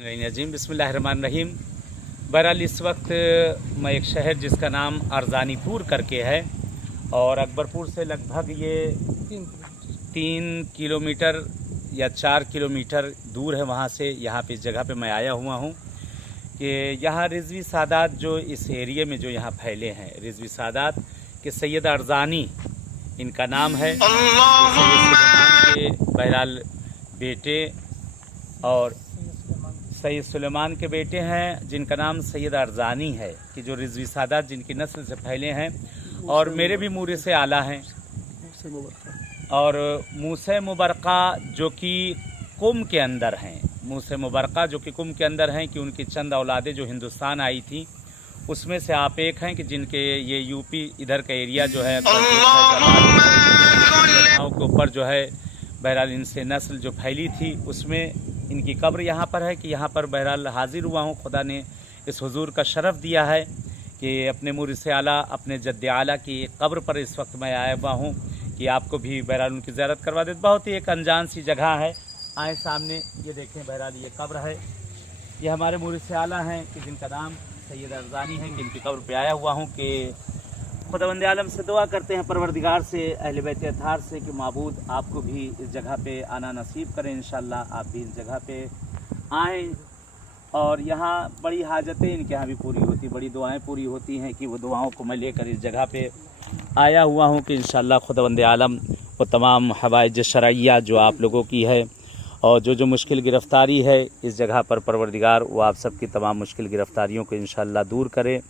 नजीम बिस्मिल्लाहिर्रहमानिर्रहीम। बहरहाल इस वक्त मैं एक शहर जिसका नाम अरजानीपुर करके है और अकबरपुर से लगभग ये 3 किलोमीटर या 4 किलोमीटर दूर है। वहाँ से यहाँ पे इस जगह पे मैं आया हुआ हूँ कि यहाँ रिजवी सादात जो इस एरिया में जो यहाँ फैले हैं, रिजवी सादात के सैयद अरजानी इनका नाम है। के बहरहाल बेटे और सैयद सुलेमान के बेटे हैं जिनका नाम सैयद अरजानी है कि जो रिजवी सादात जिनकी नस्ल से फैले हैं और मेरे भी मूरे से आला हैं। और मूसे मुबरका जो कि कुम के अंदर हैं, मूसे मुबरका जो कि कुम के अंदर हैं कि उनकी चंद औलादें जो हिंदुस्तान आई थी उसमें से आप एक हैं कि जिनके ये यूपी इधर का एरिया जो है के ऊपर जो है बहरहाल इनसे नस्ल जो फैली थी उसमें इनकी कब्र यहाँ पर है कि यहाँ पर बहरहाल हाजिर हुआ हूँ। खुदा ने इस हुजूर का शरफ़ दिया है कि अपने मुर्से आला अपने जद्द आला की कब्र पर इस वक्त मैं आया हुआ हूँ कि आपको भी बहरहाल उनकी ज़ियारत करवा दे। बहुत ही एक अनजान सी जगह है। आए सामने ये देखें, बहरहाल ये कब्र है। ये हमारे मुर्से आला हैं कि जिनका नाम सैयद अरजानी है कि इनकी कब्र पे आया हुआ हूँ कि खुदावंद आलम से दुआ करते हैं परवरदिगार से, अहले बैत अत्हार से कि माबूद आपको भी इस जगह पे आना नसीब करें। इंशाअल्लाह आप भी इस जगह पे आएँ और यहाँ बड़ी हाजतें इनके यहाँ भी पूरी होती, बड़ी दुआएं पूरी होती हैं कि वो दुआओं को मैं लेकर इस जगह पे आया हुआ हूँ कि इंशाअल्लाह खुदावंद आलम वो तमाम हवाइज शरइया जो आप लोगों की है और जो मुश्किल गिरफ़्तारी है इस जगह पर परवरदिगार वो आप सब की तमाम मुश्किल गिरफ़्तारियों को इंशाअल्लाह दूर करे।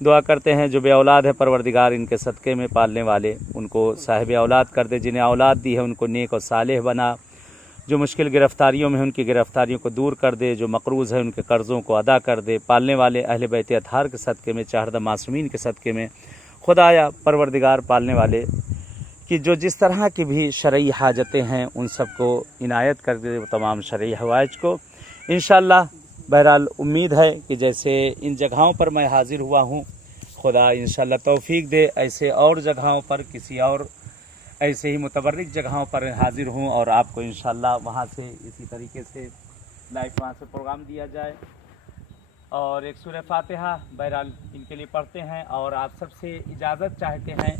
दुआ करते हैं जो बे औलाद है परवरदिगार इनके सदक़े में पालने वाले उनको साहिब औलाद कर दे, जिन्हें औलाद दी है उनको नेक और सालेह बना, जो मुश्किल गिरफ़्तारियों में उनकी गिरफ़्तारियों को दूर कर दे, जो मक़रूज़ है उनके कर्ज़ों को अदा कर दे। पालने वाले अहले बैत अत्हार के सदक़े में, चाहरदा मासूमीन के सदक़े में खुदाया परवरदिगार पालने वाले कि जो जिस तरह की भी शरई हाजतें हैं उन सब को इनायत कर दे, तमाम शरई हवाइज को इंशाअल्लाह। बहरहाल उम्मीद है कि जैसे इन जगहों पर मैं हाज़िर हुआ हूँ खुदा इंशाअल्लाह तौफीक दे ऐसे और जगहों पर किसी और ऐसे ही मुतबर्रिक जगहों पर हाज़िर हूँ और आपको इंशाअल्लाह वहाँ से इसी तरीके से लाइव वहाँ से प्रोग्राम दिया जाए। और एक सूरह फातिहा बहरहाल इनके लिए पढ़ते हैं और आप सबसे इजाज़त चाहते हैं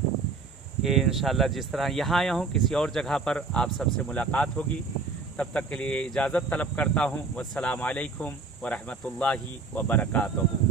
कि इंशाअल्लाह जिस तरह यहाँ आया हूँ किसी और जगह पर आप सबसे मुलाकात होगी। तब तक के लिए इजाज़त तलब करता हूँ। वस्सलामु अलैकुम व रहमतुल्लाहि व बरकातहू।